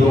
2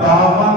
52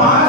5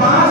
5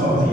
4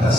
10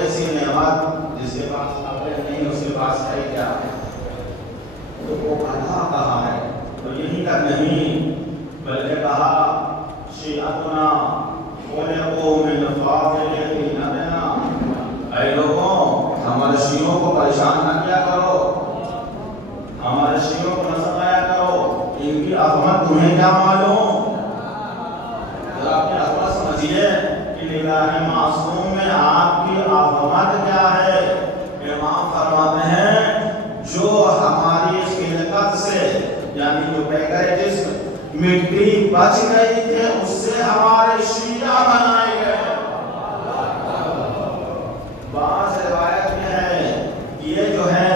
جیسی نعمت جس کے پاس عقل نہیں اس کے پاس ہے کیا؟ تو وہ اللہ کہا ہے، تو یہی تک نہیں بلکہ کہا شیعتنا خلقوا من فاضل قیمتنا، اے لوگوں ہمارے شیعوں کو پریشان نہ کیا کرو، ہمارے شیعوں کو نہ ستایا کرو، ان کی عظمت تمہیں کیا معلوم؟ ذرا اپنی عظمت سمجھیے کہ نگاہ معصوم میں آپ کی عظمت کیا ہے۔ امام فرماتے ہیں جو ہماری خلقت سے یعنی جو بغیر جسم مٹی بچ گئی تھے اس سے ہمارے شیعہ بنائے گئے۔ بعض روایت میں ہے یہ جو ہے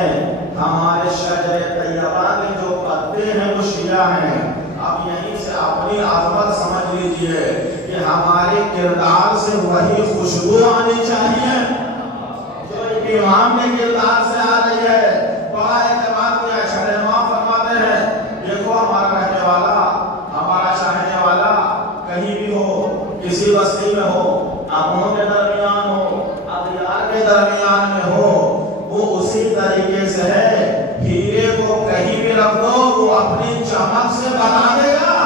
ہمارے شجر طیبہ کے جو پتے ہیں وہ شیعہ ہیں۔ اب یہیں سے اپنی عظمت سمجھ لیجئے کہ ہمارے کردار سے وہی خوشبو آنی چاہیے جو امام کے کردار سے آ رہی ہے۔ بڑا اعتماد کیا شرع امام فرماتے ہیں دیکھو ہمارا رہنے والا، ہمارا چاہنے والا کہیں بھی ہو، کسی بستی میں ہو، اپنوں کے درمیان ہو، اغیار کے درمیان میں ہو، وہ اسی طریقے سے ہے، ہیرے کو کہیں بھی رکھ دو وہ اپنی چمک سے بتا دے گا،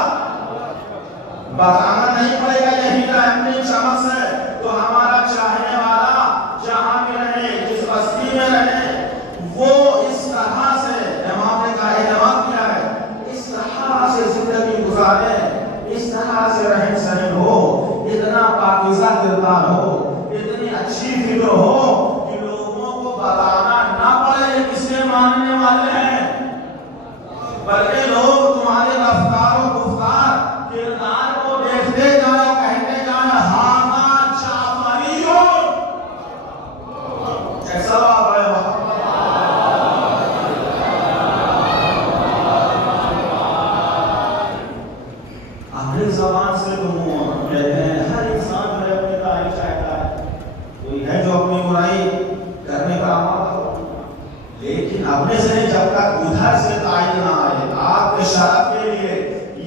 بتانا نہیں پڑے گا یہ ہیرا اپنی چمک سے۔ تو ہمارا چاہنے والا جہاں بھی رہے، جس بستی میں رہے، وہ اس طرح سے امام نے کہا اعتماد کیا ہے، اس طرح سے زندگی گزارے، اس طرح سے رہن سہن ہو، اتنا پاکیزہ کردار ہو، اتنی اچھی فکر ہو کہ لوگوں کو بتانا نہ پڑے یہ کس کے ماننے والے ہیں، بلکہ لوگ تمہارے رفتار و گفتار کردار کو دیکھتے جائیں، کہتے جائیں ہانا جعفریون، ایسا بات ہے۔ اپنی زبان سے تو کہتے ہیں ہر انسان جو ہے اپنی تعریف چاہتا ہے، کوئی ہے جو اپنی برائی کرنے کا آمادہ ہو، لیکن اپنے سے جب تک ادھر سے تعریف نہ آئے، آپ کے شرف کے لیے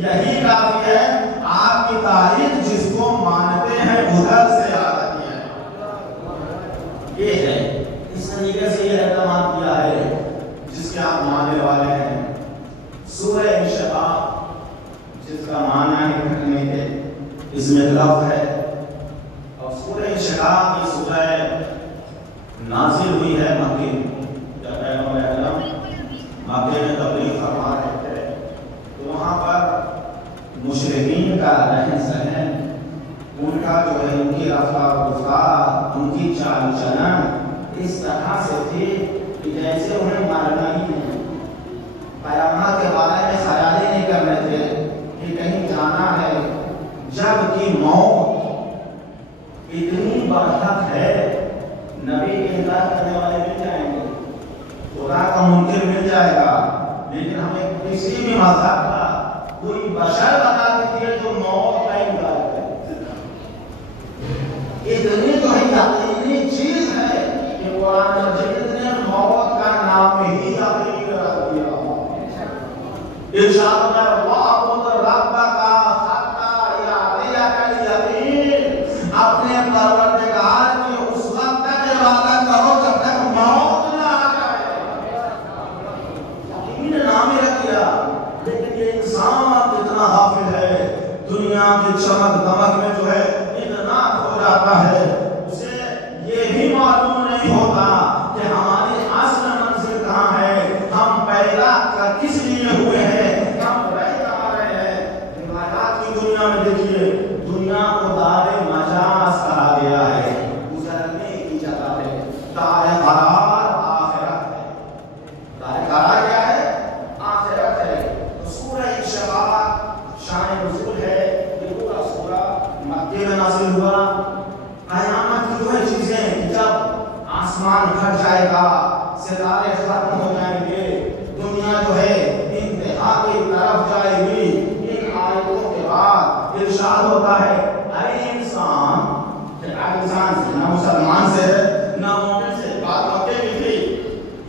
یہی کافی ہے آپ کی تعریف جس کو مانتے ہیں ادھر سے آ رہی ہے۔ یہ ہے اس طریقے سے یہ اعتماد کیا ہے جس کے آپ ماننے والے ہیں۔ سورہ انشقاق جس کا معنی ہے گھٹنے کے، اس میں لفظ ہے، اور سورہ انشقاق یہ سورہ نازل ہوئی ہے مکی، جب پیغمبر اکرم مکے میں تبلیغ فرما رہے تھے تو وہاں پر مشرکین کا رہن سہن، ان کا جو ہے ان کی رفتار گفتار، ان کی چال چلن اس طرح سے تھی کہ جیسے انہیں مرنا ہی نہیں، پیغمبر کے بارے میں خیال ہی نہیں کرنے تھے کہ کہیں جانا ہے، جبکہ موت اتنی برحق ہے، نبی کے انکار کرنے والے مل جائیں گے، خدا کا منکر مل جائے گا، لیکن ہمیں کسی بھی مذہب کا کوئی بشر بتا دیتی ہے جو موت کا انکار کرے، اتنی جو ہے یقینی چیز ہے کہ قرآن مجید نے موت کا نام ہی یقین رکھ دیا۔ ارشاد ہے وَعْبُدْ رَبَّكَ حَتَّىٰ يَأْتِيَكَ الْيَقِينُ، اپنے پروردگار کی اس وقت تک عبادت کرو جب تک موت نہ آ جائے، یقین نام ہی رکھ دیا۔ لیکن یہ انسان اتنا غافل ہے، دنیا کی چمک دمک میں جو ہے اتنا کھو جاتا ہے، اسے یہ بھی معلوم نہیں ہوتا کہ ہماری اصل منزل کہاں ہے، ہم پیدا کس لیے ہوئے ہیں، ہم رہ کہاں رہے ہیں۔ روایات کی دنیا میں دیکھیے، دنیا کو دار مجاز کہا گیا ہے، گزرنے کی جگہ ہے، دار قرار آخرت ہے۔ دار قرار کیا ہے؟ آخرت ہے۔ تو سورہ انشقاق شان نزول ہے، یہ پورا سورہ مکے میں نازل ہوا۔ قیامت کی وہ چیزیں جب آسمان پھٹ جائے گا، ستارے ختم ہو جائیں گے، دنیا جو ہے انتہا کی طرف جائے گی، ان آیتوں کے بعد ارشاد ہوتا ہے اے انسان، نہ مسلمان سے نہ مومن سے بات ہوتے بھی تھی،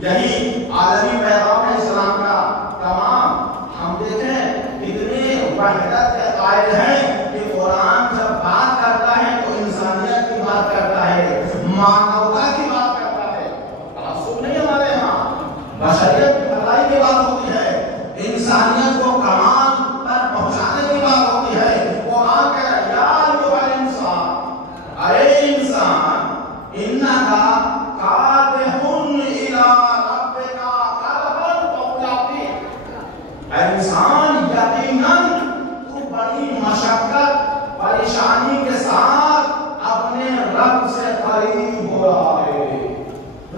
یہی عالمی پیغام ہے اسلام کا تمام۔ ہم دیکھیں کتنے وحدت کے قائل ہیں کہ قرآن جب بات کرتا ہے تو انسانیت کی بات کرتا ہے، مانوتا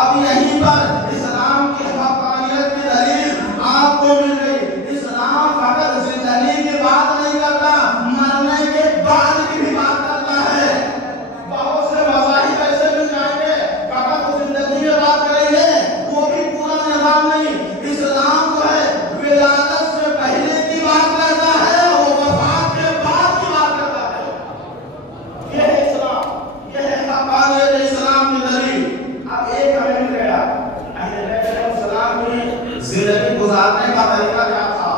اب یہیں پر اسلام کی حقانیت کی دلیل آپ کو مل گئی۔ اسلام فقط زندگی کی بات نہیں کرتا، مرنے کے بعد کی بھی بات کرتا ہے۔ بہت سے مذاہب ایسے مل جائیں گے فقط زندگی میں بات کریں گے، وہ بھی پورا نظام نہیں۔ اسلام جو ہے ولادت سے پہلے کی بات کرتا ہے، وہ وفات کے بعد کی بات کرتا ہے۔ یہ ہے اسلام، یہ ہے حقانیت اسلام کی دلیل۔ اب ایک ہمیں مل گیا اہل بیت علیہ السلام کی زندگی گزارنے کا طریقہ کیا تھا۔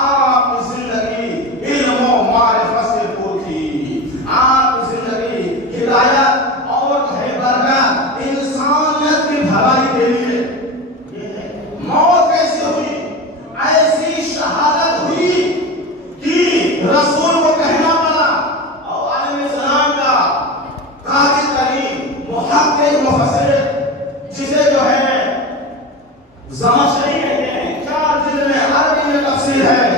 آپ کی زندگی علم و معرفت سے پور تھی، آپ کی زندگی ہدایت اور برکت انسانیت کی بھلائی کے لیے۔ موت کیسے ہوئی؟ ایسی شہادت ہوئی کہ رسول کو کہنا پڑا، اور علیہ السلام کا قابل ترین محقق مفسر جسے جو ہے زمخشری کہتے ہیں، 4 جلد میں عربی میں تفسیر ہے،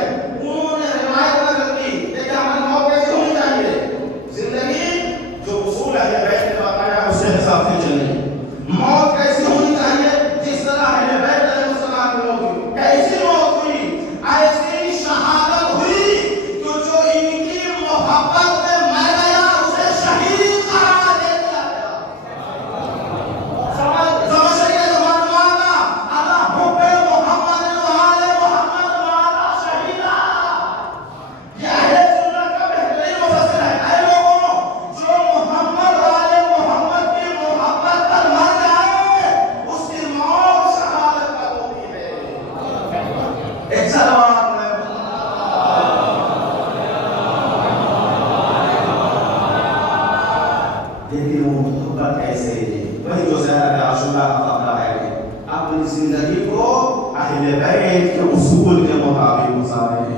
انہوں نے روایت نقل کی کہ ہماری موت کیسے ہونی چاہیے۔ زندگی جو اصول ہے بیت نے بتایا اس کے حساب سے چلیں۔ موت کیسی ہونی چاہیے؟ جس طرح اہل بیت علیہ السلام کی موت ہوئی۔ کیسی موت ہوئی؟ ایسی شہادت ہوئی کہ جو ان کی محبت میں مر گیا اسے شہید قرار دے دیا گیا۔ زمخشری کے زبان مانا انا حب محمد وآل محمد مانا شہیدا۔ یہ اہل سنت کا بہترین مفسر ہے۔ اے لوگوں جو محمد وآل محمد کی محبت پر مر جائے اس کی موت شہادت کا ہوتی ہے۔ ایک سلوات لیکن وہ محبت کیسے؟ وہی جو زہرہ عاشوراء کا فقرہ ہے، اپنی زندگی کو اہل بیت کے اصول کے مطابق گزارے۔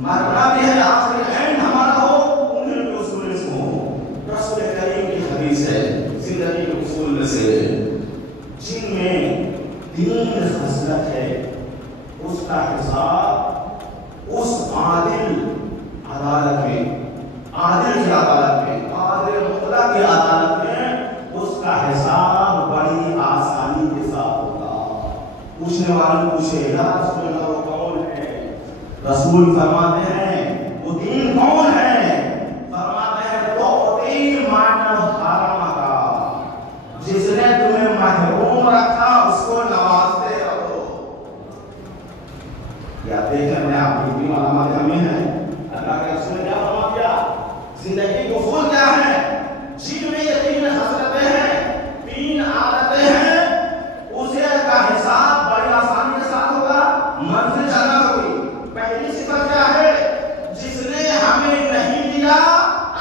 مرنا بھی ہے آخری اینڈ ہمارا ہو انہیں کے اصول سے ہو۔ رسول کریم کی حدیث ہے زندگی کے اصول میں سے جن میں 3 خصلت ہے، اس کا حساب اس عادل عدالت میں، عادل کی عدالت میں، عادل مطلق کی عدالت میں اس کا حساب بڑی آسانی کے ساتھ ہوگا۔ پوچھنے والے پوچھے یا رسول اللہ وہ کون ہے؟ رسول فرماتے ہیں وہ 3 کون ہے؟ فرماتے ہیں تو 3 معنی حرام کا، جس نے تمہیں محروم رکھا اس کو نوازتے رہو۔ یا دیکھیں میں آپ کی 3 علامات ہمیں ہیں۔ اللہ کے رسول نے کیا فرما دیا؟ زندگی کے اصول کیا ہے؟ جن میں یہ 3 خصلتیں ہیں، 3 عادتیں ہیں، اسے کا حساب بڑی آسانی کے ساتھ ہوگا، منزل جانا ہوگی۔ پہلی صفت کیا ہے؟ جس نے ہمیں نہیں دیا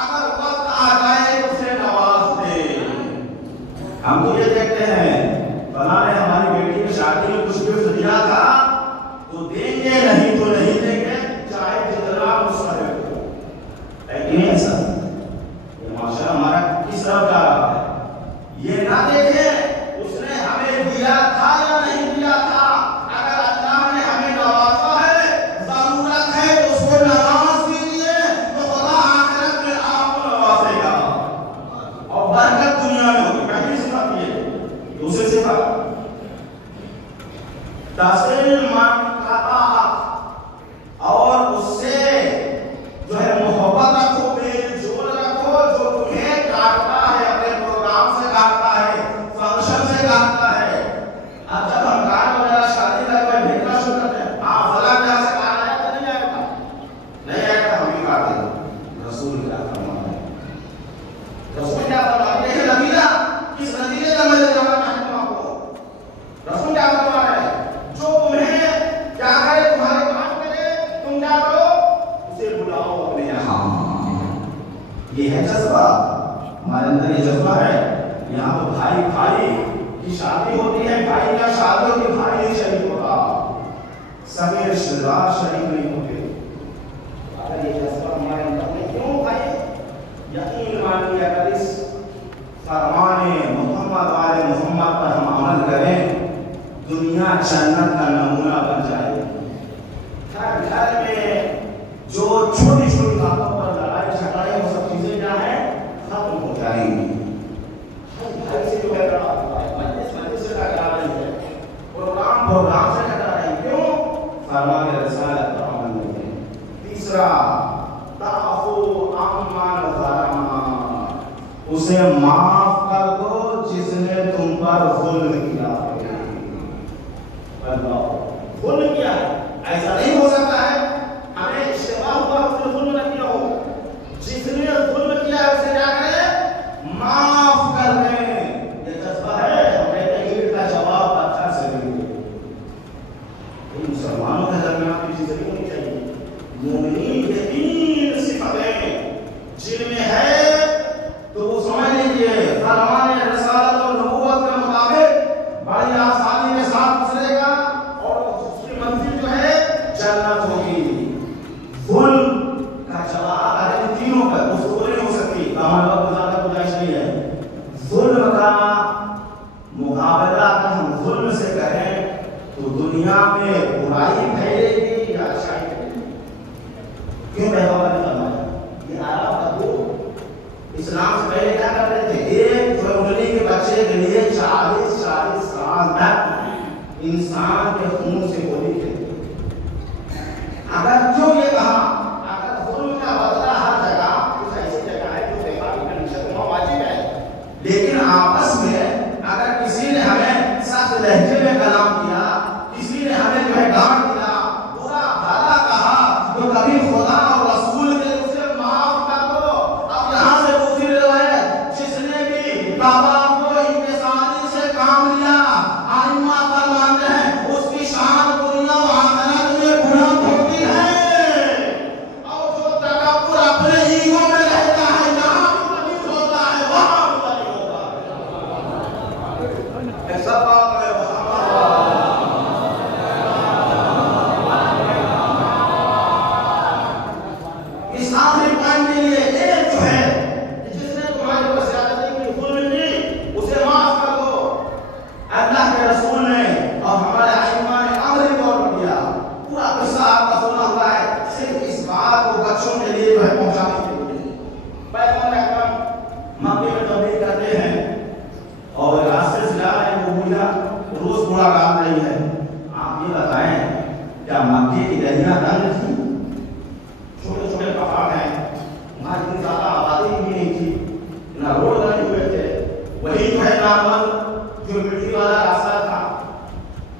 اگر وقت آ جائے تو اسے نواز دے۔ ہم تو یہ دیکھتے ہیں فلاں نے ہماری بیٹی کی شادی میں کچھ گفٹ دیا تھا تو دیں گے، نہیں تو نہیں دیں گے، چاہے جتنا مصرف ہو۔ لیکن ایسا یہ معاشرہ ہمارا کس طرف جا رہا ہے؟ یہ نہ دیکھیں اس نے ہمیں دیا تھا یا نہیں دیا تھا، اگر اللہ نے ہمیں نوازا ہے، ضرورت ہے تو اس کو نواز دیجیے تو خدا آخرت میں آپ کو نوازے گا اور برکت دنیا میں ہوگی۔ پہلی صفت یہ۔ دوسری صفت تحصیل من قطعت، اور اس سے جو ہے محبت رکھو، میل جول رکھو، جو تمہیں کاٹتا ہے، اپنے پروگرام سے کاٹتا ہے، فنکشن سے کاٹتا ہے۔ اب جب ہم کارڈ وغیرہ شادی کا کوئی بھیجنا شروع کرتے ہیں، ہاں فلاں جہاں سے کارڈ آیا تو نہیں آئے گا، نہیں آئے گا ہم بھی کاٹ دیں گے۔ رسول کیا فرماتا ہے؟ رسول کیا فرماتا ہے؟ دیکھیں نتیجہ، کس نتیجے کا میں جانا چاہتا ہوں آپ کو۔ رسول کیا فرما رہے ہیں؟ جو تمہیں کیا کرے، تمہارے کام کرے، تم کیا کرو، اسے بلاؤ اپنے یہاں۔ یہ ہے جذبہ، ہمارے اندر یہ جذبہ ہے۔ یہاں تو بھائی بھائی کی شادی ہوتی ہے، بھائی کا شادی ہوتی ہے، بھائی نہیں شریک ہوتا، سبھی رشتہ دار شریک نہیں ہوتے۔ اگر یہ جذبہ ہمارے اندر ہے، کیوں بھائی؟ یقین مانیے اگر اس فرمان محمد والے محمد پر ہم عمل کریں، دنیا جنت کا نمونہ بن جائے گی۔ ہر گھر میں جو چھوٹی چھوٹی باتوں پر لڑائی جھگڑے وہ سب چیزیں کیا ہیں؟ ختم ہو جائیں گی۔ ہر گھر سے جو ہے مجلس سے ظلم کیا ہے، اللہ ظلم کیا ہے، ایسا نہیں ہو سکتا ہے ہمیں اشتباہ ہوا اس نے ظلم نہ کیا ہو، جس نے ظلم کیا ہے اسے کیا کرے، معاف کر دیں، یہ جذبہ ہے، ہم کہتے ہیں عید کا جواب اچھا سے دیں، مسلمانوں کے درمیان کی چیزیں ہونی چاہیے، مومنین کے تین صفتیں جن میں ہے تو وہ سمجھ لیجیے فرمان رسالت اور نبوت کے مطابق بڑی آسانی کے ساتھ گزرے گا اور اس کی منزل جو ہے جنت ہوگی۔ ظلم کا جواب اگر ان تینوں پر گفتگو نہیں ہو سکتی، ہمارے وقت زیادہ گنجائش نہیں ہے، ظلم کا مقابلہ اگر ہم ظلم سے کریں تو دنیا میں برائی پھیلے گی یا اچھائی پھیلے گی؟ کیوں پیغمبر نے فرمایا یہ عرب کا دور اسلام سے پہلے کیا کرتے تھے، ایک جو انگلی کے بچے کے لیے 40 سال تک انسان کے خون سے گولی کھیلتے تھے۔ اگر کیوں یہ کہا، اگر ظلم کا بدلہ ہر جگہ کچھ ایسی جگہ ہے جو بیکاری کا نشہ ہونا واجب ہے، لیکن آپس میں اگر کسی نے ہمیں سخت لہجے میں کلام کیا، کسی نے ہمیں جو ہے ڈانٹ دیا، برا بھلا کہا، تو کبھی خدا اور رسول نے اسے معاف کر دو۔ اب یہاں سے دوسری روایت، جس نے بھی بابا کو انتظاری سے کام لیا، آئمہ فرماتے ہیں اس کی شان دنیا و آخرت میں بلند ہوتی ہے، اور جو تکبر اپنے ایگو میں رہتا ہے یہاں مستقل ہوتا ہے وہاں مستقل ہوتا ہے۔ ایسا بات ہے اس آخری پوائنٹ کے لیے ایک جو ہے جس نے تمہارے پر زیادتی کی ظلم کی اسے معاف کر دو۔ اللہ کے رسول نے اور ہمارے ائمہ نے عملی طور پر کیا، پورا قصہ آپ کا سنا ہوا ہے، صرف اس بات کو بچوں کے لیے جو ہے پہنچانے کے لیے پیغمبر اکرم مکے میں تبلیغ کرتے ہیں اور راستے سے جا رہے ہیں، وہ بوڑھا روز بوڑھا کام رہی ہے، آپ یہ بتائیں کیا مکے کی گلیاں تنگ تھی؟ چھوٹے چھوٹے پہاڑ ہیں، وہاں اتنی زیادہ آبادی بھی نہیں تھی، نہ روڈ بنے ہوئے تھے، وہی جو ہے نارمل جو مٹی والا راستہ تھا۔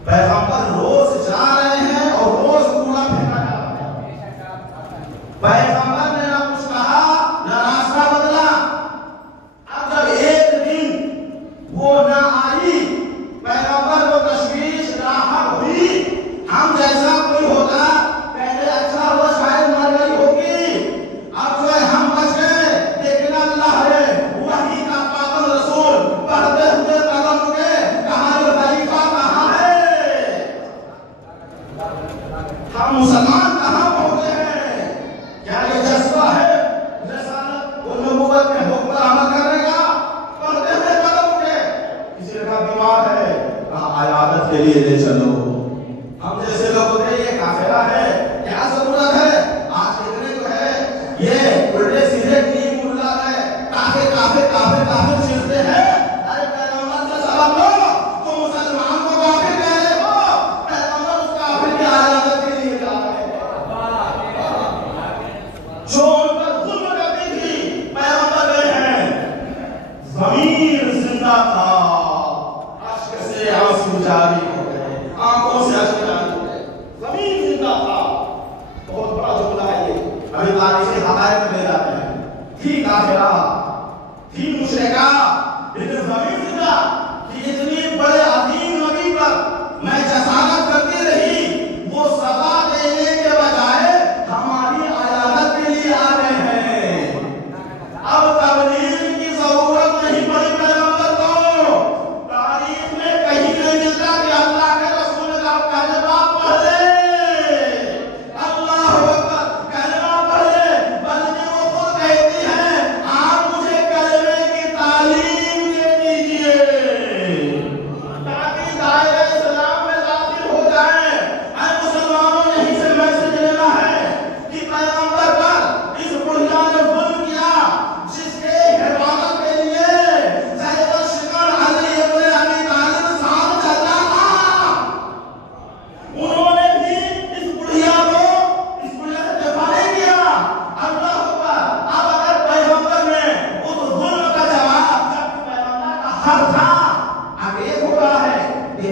پیغمبر روز جا رہے ہیں اور روز کوڑا پھینکا جا رہا ہے، پیغمبر نے نہ کچھ کہا نہ راستہ بدلا۔ اب جب ایک دن وہ نہ آئی، پیغمبر کو تشویش راحت ہوئی، ہم جیسا کوئی ہوتا پہلے اچھا ہوا شاید مر گئی ہوگی، اب جو ہے ہم بچ گئے، لیکن اللہ ہے وحی کا پاگل رسول پڑھتے ہوئے قدم اٹھے، کہاں یہ خلیفہ کہاں ہے، ہم مسلمان کہاں پہنچے ہیں؟ کیا یہ جذبہ ہے رسالت اور نبوت کے حکم پر عمل کرنے کا؟ پڑھتے ہوئے قدم اٹھے، کسی نے کہا بیمار ہے، کہا عیادت کے لیے لے چلو۔ ہم جیسے لوگ ہوتے ہیں یہ کافرہ ہے، کیا ضرورت ہے؟ آج کتنے جو ہے یہ الٹے سیدھے دین ملا ہے، کافر کافر کافر کافر چلتے ہیں۔ ارے پیغمبر سے سبق لو، تم مسلمان کو کافر کہہ رہے ہو، پیغمبر اس کافر کی عیادت کے لیے جا رہے ہیں۔ جو ان پر ظلم کرتی تھی پیغمبر گئے ہیں، ضمیر زندہ تھا، اشک سے آنسو جاری ہو گئے، آنکھوں سے اشک جاری ہو گئے، زمین زندہ تھا۔ بہت بڑا جملہ ہے یہ، ابھی تاریخی حقائق میں لے جاتے ہیں، تھی کافرہ، تھی مشرکہ، لیکن زمین زندہ کہ اتنی بڑے عظیم نبی پر میں جسارت کرتی رہی، وہ سزا دینے کے بجائے ہماری عیادت کے لیے آ رہے ہیں۔ اب تبلیغ کی ضرورت نہیں پڑی پیغمبر کو، تاریخ میں کہیں نہیں ملتا کہ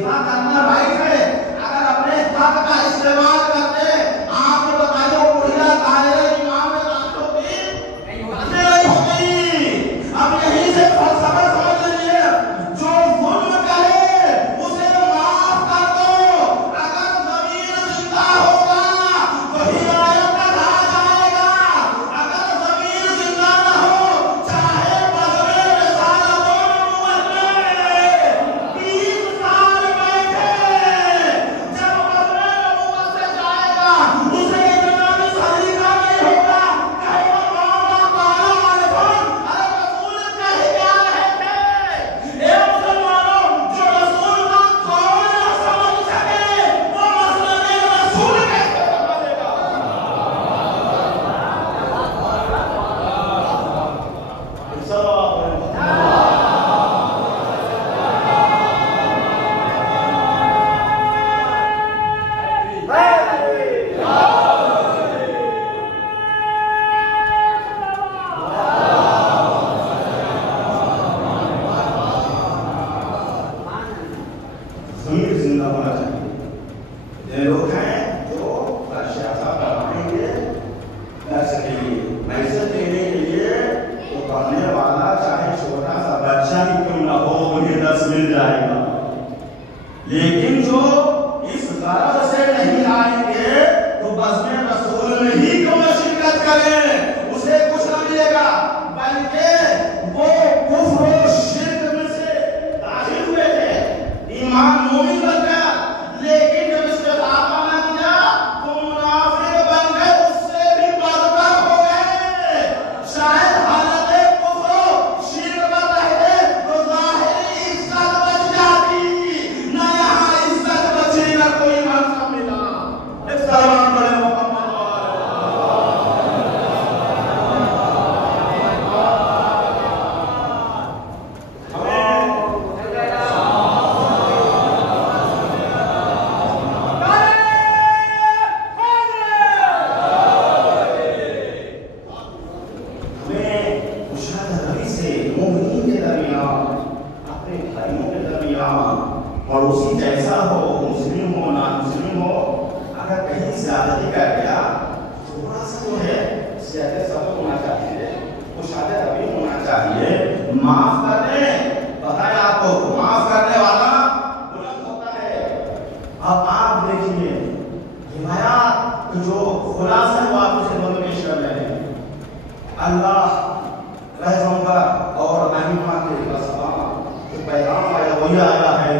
دفاع کرنا رائٹ ہے. اگر اپنے حق کا استعمال کرتے آپ نے بتایا وہ بڑھیا دائرہ امام میں داخل ہوتی نہیں ہو گئی. اب یہیں سے فلسفہ سمجھ لیجیے جو ظلم کرے اسے معاف کر دو. اگر ضمیر زندہ ہوگا تو ہدایت کا راہ جائے گا. اگر ضمیر زندہ نہ ہو چاہے بزمِ رسالت و نبوت میں 20 سال بیٹھے جب بزمِ نبوت سے جائے گا اسے اتنا بھی سلیقہ نہیں ہوگا. کہیں وہ مولا تعالیٰ عارفان ارے رسول کہہ کیا رہے تھے. اے مسلمانوں جو رسول کا قول نہ سمجھ سکے وہ مسلک رسول کیسے سمجھے گا. ضمیر زندہ ہونا چاہیے. یہ لوگ ہیں جو سیاست کرائیں گے درس کے لیے معیشت دینے کے لیے تو پڑھنے والا چاہے چھوٹا سا بچہ بھی کیوں نہ ہو انہیں درس مل جائے گا. لیکن جو اس غرض سے نہیں آئیں گے تو بزمِ رسول میں ہی کیوں نہ شرکت کریں اسے کچھ نہ ملے گا. بلکہ وہ کفر و شرک میں سے داخل ہوئے تھے ایمان مومن بن گیا لیکن جب استفادہ نہ کیا تو منافق بن گئے اس سے بھی بدتر ہو گئے. شاید حالت کفر و شرک میں رہتے تو ظاہری عزت بچ جاتی نہ یہاں عزت بچی نہ کوئی منصب ملا. ایک سلام پڑھے محمد پڑوسی جیسا ہو مسلم ہو نان مسلم ہو اگر کہیں زیادتی کر گیا تھوڑا سا جو ہے زیادہ سبق ہونا چاہیے مشاہدہ روی ہونا چاہیے. معاف کر دیں. پتہ ہے آپ کو معاف کرنے والا بلند ہوتا ہے. اب آپ دیکھیے روایات جو خلاصہ وہ آپ سے بند پیش کر رہے ہیں. اللہ پیغمبر اور ائمہ کے السلام جو پیغام آیا وہی آیا ہے.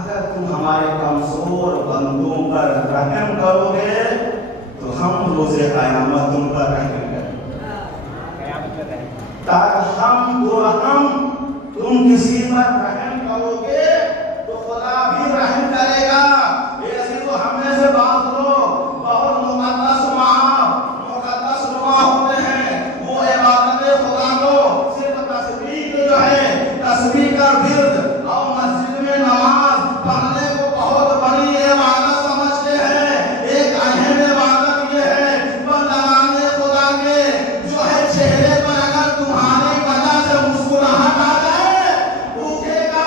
اگر تم ہمارے کمزور بندوں پر رحم کرو گے تو ہم روز قیامت تم پر رحم کریں گے. ترحم ترحم تم کسی پر رحم کرو گے تو خدا بھی رحم کرے گا. ایسی تو ہم میں سے بات لوگ بہت مقدس دعا ہوتے ہیں وہ عبادت خدا کو صرف تسبیح جو ہے تسبیح کا ورد اور مسجد میں نماز پڑھنے کو بہت بڑی عبادت سمجھتے ہیں. ایک اہم عبادت یہ ہے بندگان خدا کے جو ہے چہرے پر اگر تمہاری وجہ سے مسکراہٹ آ جائے بھوکے کا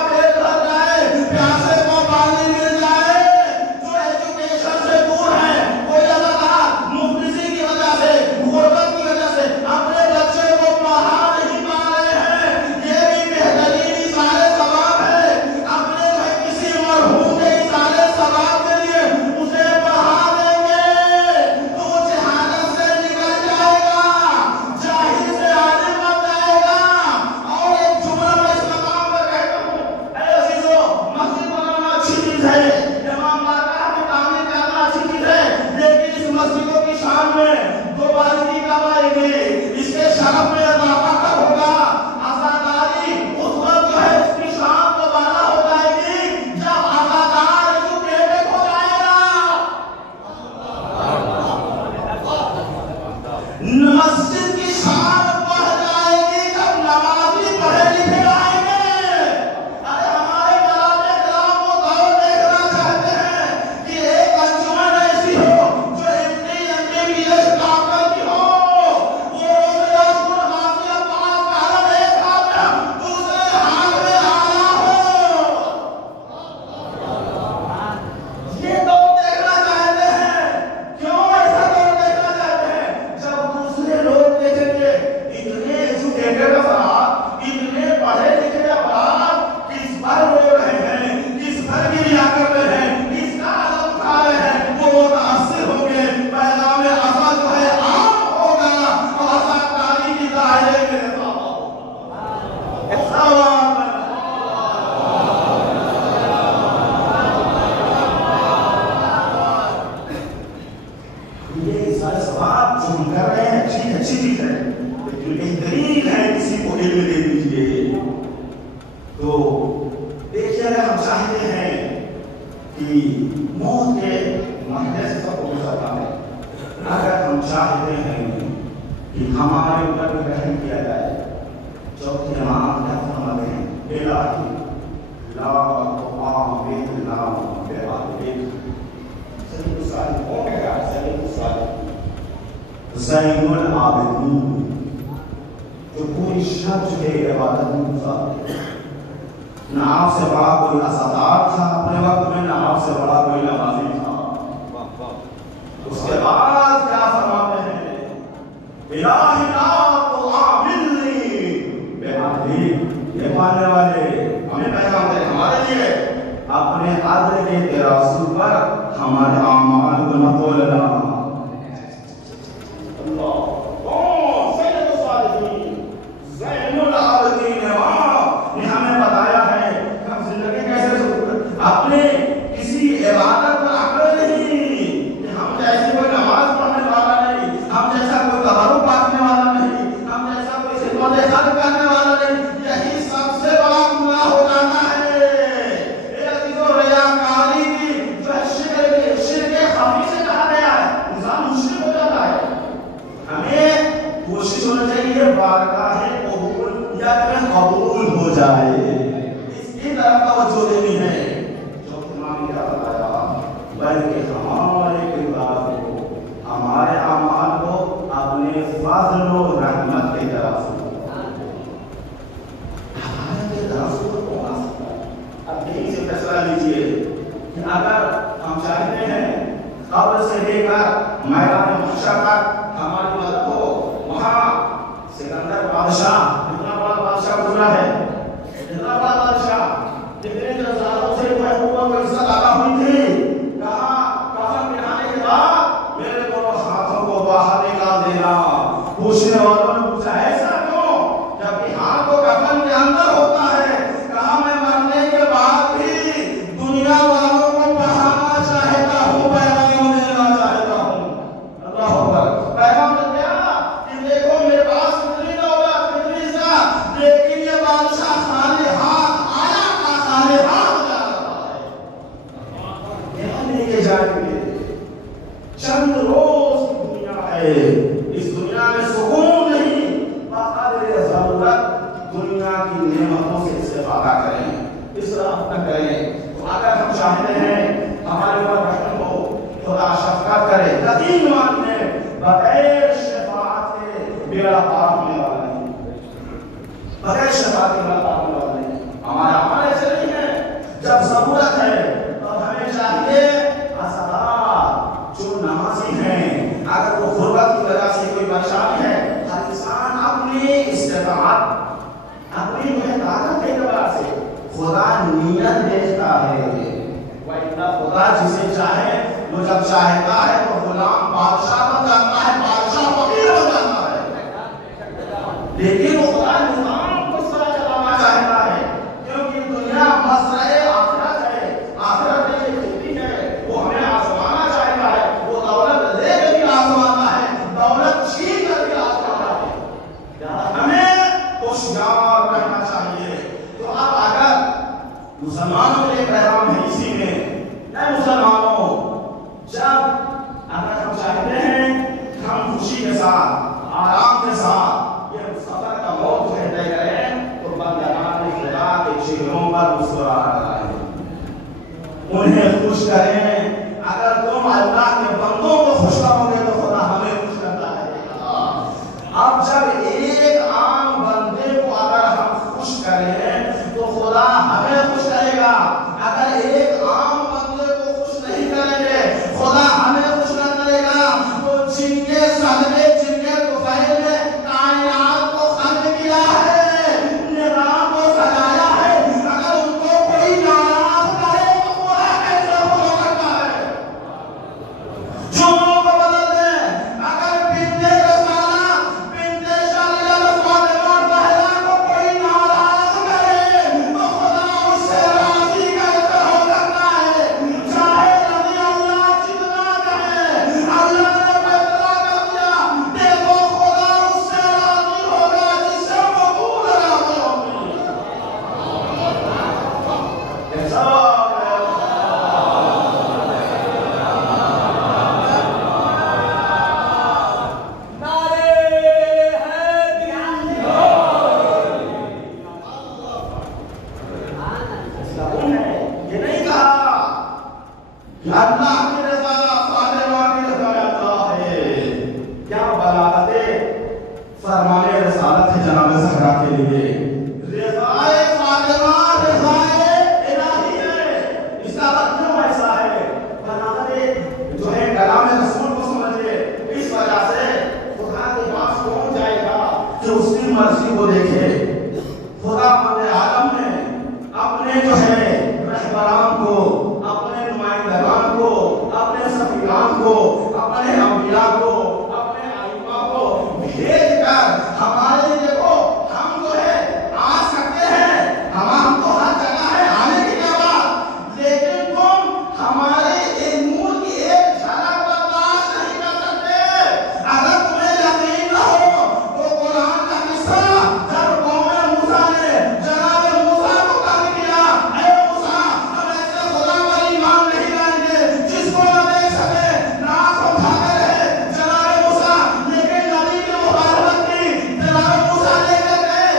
ہم چاہتے ہیں کہ موت کے مرحلے سے سب کو گزرنا ہے، اگر ہم چاہتے ہیں کہ ہمارے اوپر بھی رحم کیا جائے، چوتھے امام کیا فرماتے ہیں؟ الہی لا تؤامرنا بعبدک، سید الصالحین کون کہہ رہا ہے؟ سید الصالحین زین العابدین، جو پوری شب جو ہے عبادت میں گزارتے ہیں، نہ آپ سے بڑا کوئی عزادار تھا اپنے وقت میں، نہ آپ سے بڑا کوئی نمازی تھا۔ اس کے بعد کیا فرماتے ہیں؟ الہی لا تؤامرنی بعبدک، یہ ماننے والے ہمیں پیغام دے ہمارے لیے اپنے عدل کے ترازو پر ہمارے اعمال کو نہ تولنا۔ اللہ کون؟ سید الصالحین زین العابدین نے ہمیں بتایا ہے کہ ہم زندگی کیسے اپنے کسی عبادت پر عقل نہیں، کہ ہم جیسے کوئی نماز پڑھنے والا نہیں، ہم جیسا کوئی تبرک باندھنے والا نہیں، ہم جیسا کوئی خدمت خلق کرنے والا نہیں، یہی سب سے بڑا گناہ ہو جاتا ہے۔ اے عزیزو، ریاکاری کی جو شرک خفی سے کہا گیا ہے، انسان مشرک ہو جاتا ہے۔ ہمیں کوشش ہونا چاہیے بارگاہ قبولیت میں قبول ہو جائے، اس کی طرف توجہ دینی ہے۔ جو امام نے کیا بتایا؟ بلکہ ہمارے کردار کو، ہمارے اعمال کو اپنے فضل و رحمت کی طرف سے کون آ سکتا ہے؟ اب یہیں سے فیصلہ لیجیے کہ اگر ہم چاہتے ہیں قبر سے لے کر میدان محشر تک ہماری مدد ہو، وہاں سکندر بادشاہ اتنا بڑا بادشاہ گزرا ہے، اتنا بڑا بادشاہ جتنے جزاروں سے محبوبہ کو عزت عطا ہوئی تھی، کہا کفن پہنانے کے بعد میرے دونوں ہاتھوں کو باہر نکال دینا۔ پوچھنے والوں نے پوچھا ایسا کیوں؟ جبکہ ہاتھ کو کفن کے اندر ہوتا ہے۔ کہا میں مرنے کے بعد بھی دنیا والوں کو پڑھانا چاہتا ہوں، پیغام دینا چاہتا ہوں۔ اللہ اکبر، پیغام دیا کہ دیکھو میرے پاس کتنی دولت، کتنی عزت، لیکن یہ بادشاہ خالی ہاتھ آیا تھا، خالی ہاتھ جا رہا ہے۔ یہاں لے کے جائیں گے، چند روز کی دنیا ہے، اس دنیا میں سکون نہیں، بقدر ضرورت دنیا کی نعمتوں سے استفادہ کریں، اسراف نہ کریں۔ تو اگر ہم چاہتے ہیں ہمارے اوپر رحم ہو، خدا شفقت کرے، یقین ماننے بغیر شفاعت کے بیڑا پار ہونے والا نہیں، بغیر شفاعت کے بیڑا پار ہونے والا نہیں۔ ہمارا عمل ایسے نہیں ہے، جب ضرورت ہے تو ہمیں چاہیے جو نمازی ہیں، اگر وہ غربت کی وجہ سے کوئی پریشانی ہے، ہر انسان اپنی استطاعت، اپنی طاقت کے اعتبار سے خدا نیت دیکھتا ہے۔ خدا جسے چاہے وہ جب چاہتا ہے تو غلام بادشاہ بن جاتا ہے، بادشاہ فقیر ہو جاتا ہے، لیکن وہ خدا نظام کس طرح چلانا چاہتا ہے، کیونکہ دنیا مزرعہ آخرت ہے، آخرت میں یہ کھیتی ہے، وہ ہمیں آزمانا چاہتا ہے، وہ دولت لے کے بھی آزماتا ہے، دولت چھین کر بھی آزماتا ہے۔ ہمیں ہوشیار رہنا چاہیے۔ تو اب اگر مسلمانوں کے پیغام ہے اسی میں، اے مسلمانوں، جب اگر ہم چاہتے ہیں کہ ہم خوشی کے ساتھ، آرام کے ساتھ یہ سفر کا موت جو ہے طے کریں، تو بندگان خدا کے چہروں پر مسکراہٹ لائیں، انہیں خوش کریں۔ اگر تم اللہ کے بندوں کو خوش کرو گے تو خدا ہمیں خوش کرتا ہے۔ اب جب ایک عام بندے کو اگر ہم خوش کریں تو خدا ہمیں خوش کرے گا، اگر ایک عام بندے کو خوش نہیں کریں گے خدا ہمیں خوش نہ کرے گا۔ تو جن کے صدقے، جن کے طفیل میں کائنات کو خلق کیا ہے، نظام کو سجایا ہے، اگر ان کو کوئی ناراض کرے تو خدا کیسے ہو سکتا ہے؟ اللہ کی رضا فاطمہ کی رضا اللہ ہے. کیا بلاغت فرمانے رسالت ہے جناب زہرا کے لیے. رضائے فاطمہ رضائے الہی ہے. اس کا مطلب ایسا ہے بلاغت جو ہے کلام رسول کو سمجھے. اس وجہ سے خدا کے پاس کون جائے گا جو اس کی مرضی کو دیکھے. خدا اپنے عالم نے اپنے جو ہے رہبران کو، اپنے نمائندگان کو، اپنے سفیران کو، اپنے انبیاء کو، اپنے ائمہ کو بھیج کر ہمارے لیے دیکھو ہم جو ہے آ سکتے ہیں، ہم تو ہر جگہ ہے آنے کی کیا بات، لیکن تم ہمارے نور کی ایک جھلک برداشت نہیں کر سکتے. اگر تمہیں یقین نہ ہو تو قرآن کا قصہ جب قوم موسیٰ نے جناب موسیٰ کو کہا کیا، اے موسیٰ ہم ایسے خدا پر ایمان نہیں لائیں گے جس کو نہ دیکھ سکے نہ سمجھاتے رہے جناب موسیٰ، لیکن نبی کی مخالفت کی جناب موسیٰ لے کر گئے.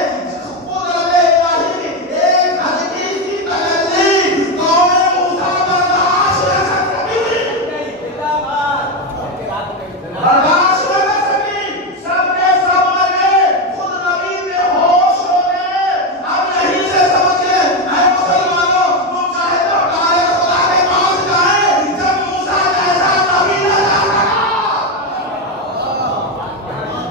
قدرت الہی ایک ہلکی سی تجلی قوم موسیٰ برداشت نہ کر سکی، برداشت نہ کر سکی. سب کے سب مر گئے، خود نبی بے ہوش ہو گئے. اب یہیں سے سمجھے اے مسلمانوں، تم چاہے تو ہمارے خدا کے پاس جائیں جب موسیٰ جیسا نبی نہ جا سکا.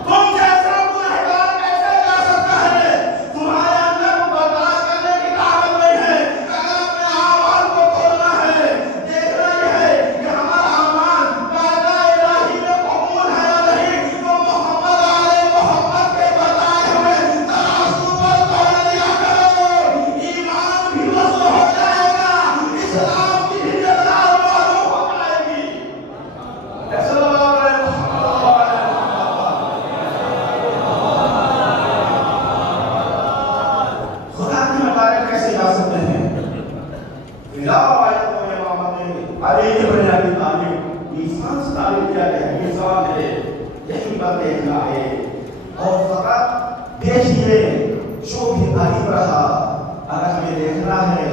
تم جیسا گنہگار کیسے جا سکتا ہے؟ تمہارے اندر برداشت کرنے کی طاقت نہیں ہے. اگر اپنے اعمال کو کھولنا ہے، دیکھنا یہ ہے کہ ہمارا اعمال بارگاہ الہی میں قبول ہے یا نہیں، تو محمد علیہ محمد کے بتائے ہوئے ترازو پر توڑ دیا کرو. ایمان بھی وصل ہو جائے گا، اسلام کی بھی مقدار معلوم ہو جائے گی. صلی اللہ علیہ خدا کی مبارک کیسے جا سکتے ہیں؟ علی ابن ابی طالب انسان سے تعلق کیا ہے، انسان ہے، یہی پر دیکھنا ہے. اور فقط دیکھیے جو بھی قریب رہا، اگر ہمیں دیکھنا ہے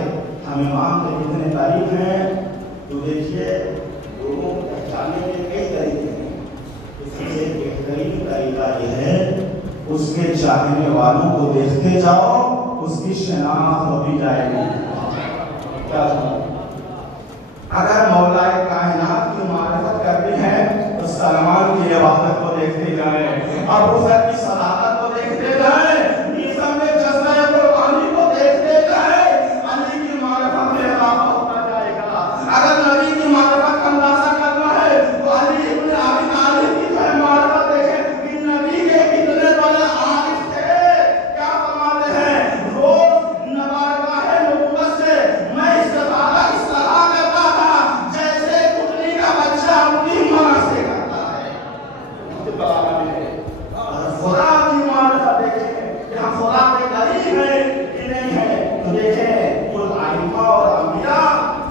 ہم امام کے کتنے قریب ہیں تو دیکھیے لوگوں کو پہچاننے کے کئی طریقے ہیں. اس میں سے بہترین طریقہ یہ ہے اس کے چاہنے والوں کو دیکھتے جاؤ، اس کی شناخت ہوتی جائے گی. کیا اگر مولا کائنات کی معرفت کرنی ہے تو سلمان کی عبادت کو دیکھتے جائیں، ابو ذر کی صداقت کو دیکھتے جائیں، عیسیٰ میں جذبہ قربانی کو دیکھتے جائیں. علی کی معرفت میں اضافہ ہوتا جائے گا. اگر نبی کی معرفت کا اندازہ کرنا ہے تو علی ابن ابی طالب کی جو ہے معرفت دیکھیں کہ نبی کے کتنے بڑے عارف تھے. کیا فرماتے ہیں؟ روز نبارگاہ نبوت سے میں استفادہ اس طرح کرتا تھا جیسے کٹنی کا بچہ اپنی ماں سے کرتا ہے. خدا کی معرفت دیکھیں کہ ہم خدا کے قریب ہیں کہ نہیں ہے، تو دیکھیں ان ائمہ اور انبیاء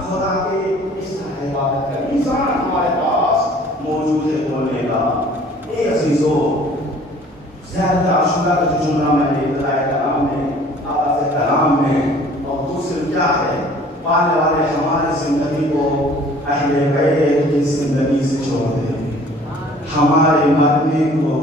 خدا کے اس طرح عبادت کا انسان ہمارے پاس موجود ہے بولنے کا. اے عزیزو، زیادہ عاشورہ کا جو جملہ میں نے ابتدائے کلام میں آغاز کلام میں اور دوسرے کیا ہے، پانے والے ہماری زندگی کو اہل بیت کی زندگی سے چھوڑ دیں، ہمارے مرنے کو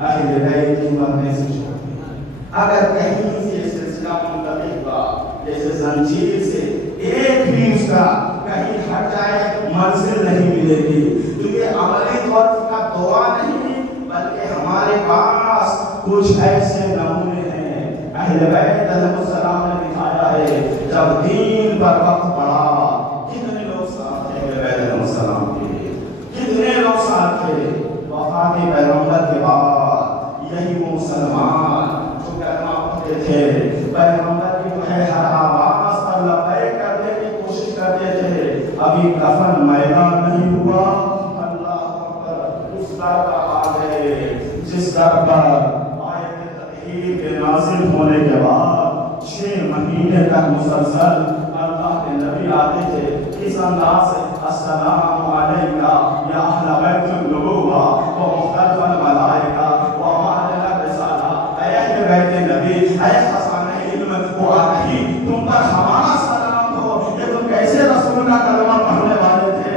اہل بیت کی مرنے سے چھوڑ دیں. اگر کہیں سے سلسلہ منتقل ہوا جیسے زنجیر سے ایک بھی اس کا کہیں ہٹ جائے منزل نہیں ملے گی. تو یہ عملی طور کا دعا نہیں بلکہ ہمارے پاس کچھ ایسے نمونے ہیں اہل بیت علیہ السلام نے دکھایا ہے. جب دین پر وقت پڑا کتنے لوگ ساتھ تھے اہل بیت علیہ السلام کے، کتنے لوگ ساتھ تھے. وفات پیغمبر کے بعد یہی وہ مسلمان جو کلمہ پڑھتے تھے، پیغمبر کی جو ہے ہر آواز پر لبیک کرنے کی کوشش کرتے تھے. ابھی کفن میدان نہیں ہوا. اللہ اکبر. اس در کا حال ہے جس در پر آیت تطہیر کے نازل ہونے کے بعد 6 مہینے تک مسلسل اللہ کے نبی آتے تھے. اس انداز سے السلام علیکہ یا اہل بیت النبوہ و مختلف الملائکہ و معلم الرسالہ. اے اہل بیت نبی، اے خزانہ علم و آگہی، تم پر ہمارا سلام ہو. یہ تم کیسے رسول کا کلمہ پڑھنے والے تھے؟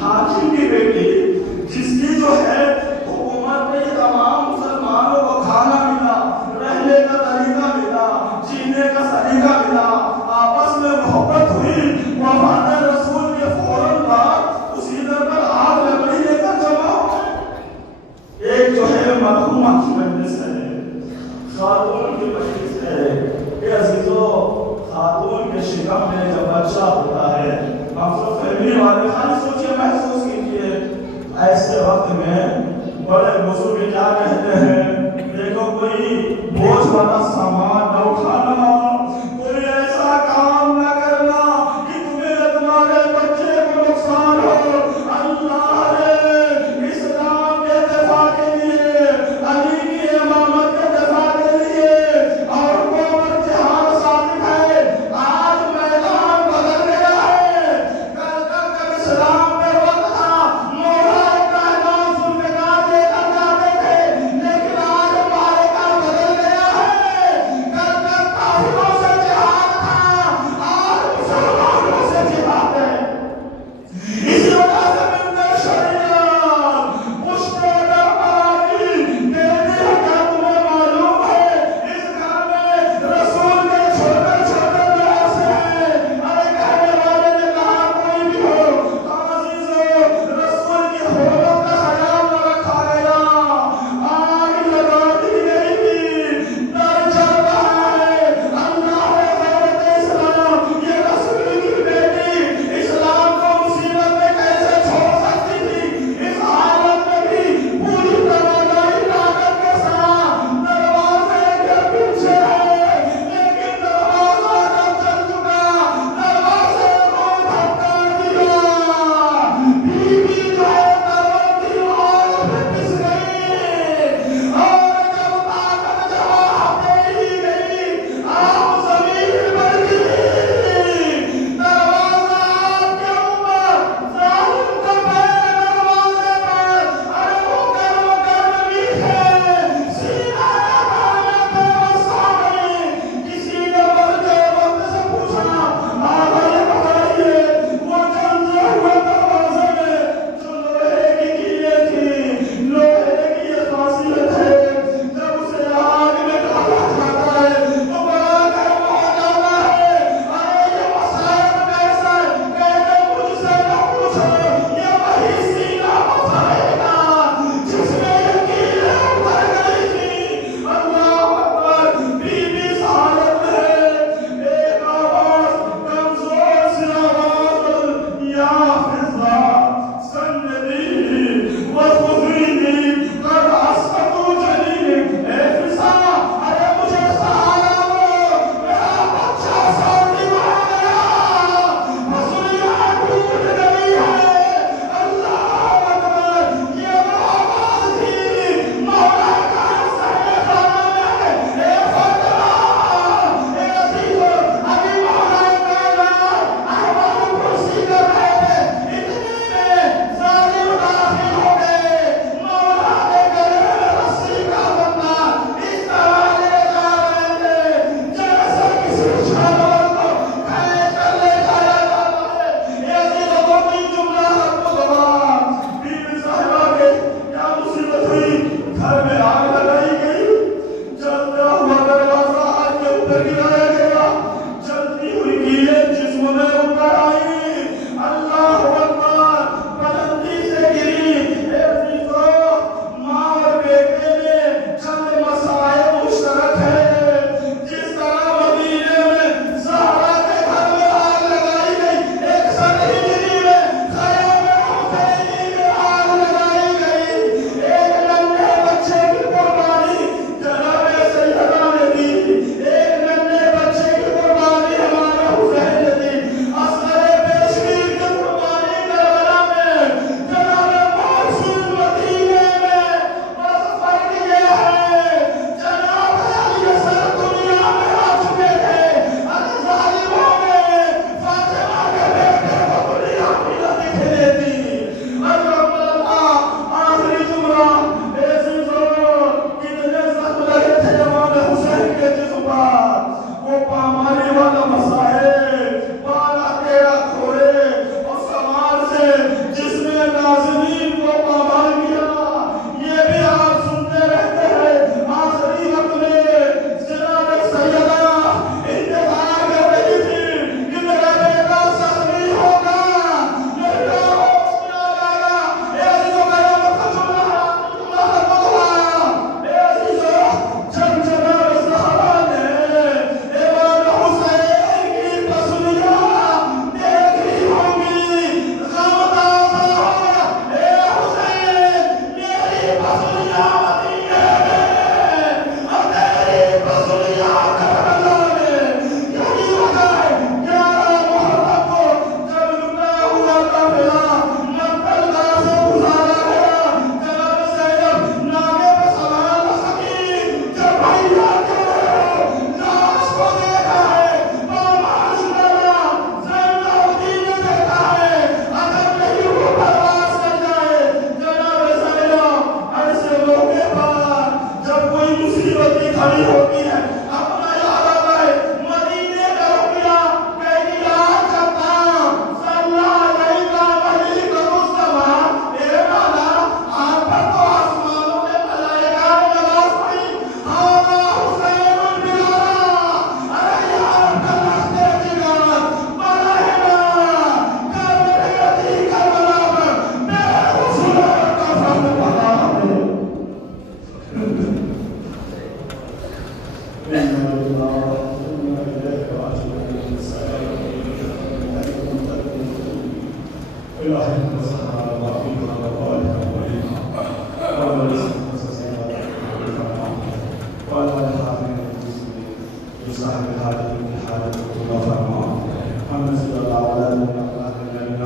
حاکم کی بیٹی جس کی جو ہے حکومت میں تمام مسلمانوں کو کھانا ملا، رہنے کا طریقہ ملا، جینے کا طریقہ ملا، آپس میں محبت ہوئی، وفات رسول کے فوراً بعد اسی در پر آگ لکڑی لے کر جمع ہو گئے۔ ایک جو ہے مرحومہ کی مجلس ہے، خاتون کی مجلس ہے۔ اے عزیزو، خاتون کے شکم میں جب بچہ ہوتا ہے، ہم سب فیملی والے خالی سوچئے، محسوس کیجئے، ایسے وقت میں بڑے بزرگ کیا کہتے ہیں، دیکھو کوئی بوجھ والا سامان نہ اٹھانا، کوئی ایسا کام نہ کرنا کہ تمہیں تمہارے بچے کو نقصان ہو۔ اللہ نے اسلام کے دفاع کے لیے، علی کی امامت کے دفاع کے لیے عورتوں پر جہاد ثابت ہے۔ آج میدان بدل گیا ہے، کل تک جب اسلام میں وقت تھا مولا کائنات ذوالفقار لے کر جاتے تھے، لیکن آج معرکہ بدل گیا ہے۔ کل تک کافروں سے جہاد تھا، آج مسلمانوں سے جہاد ہے۔ اسی وجہ سے مندر شریعت پشت در آئی کہتی ہے کہ تمہیں معلوم ہے اس گھر میں رسول کے چھوٹے چھوٹے لوگ ہیں۔ ارے کہنے والے نے کہا کوئی بھی ہو، کہاں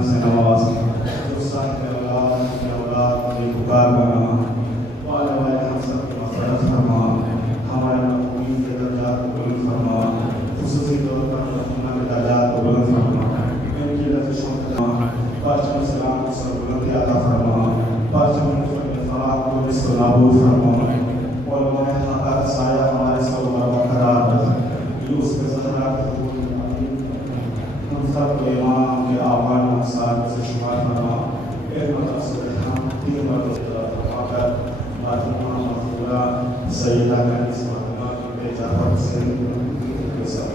سے نواز جو صاحب اولاد کی اولاد کی پکار بنا والے والے ہم سب کی مغفرت فرما ہمارے مقبولین کے درجات کو بلند فرما خصوصی طور پر رحمہ کے درجات کو بلند فرما ان کی لفظوں کا پرچم سلام کو سب بلندی عطا فرما پرچم فراغ کو نصف نابود فرما علماء حقا کا سایہ ہمارے سب پر برقرار رکھ یوس کے زہرات ہم سب کو امام کے آبان مقصاد سے شمار فرما احمد افسر ہم تین مرد فرما کر فاطمہ مغفورہ سیدہ کا نسبت بے جعفر حسین کے ساتھ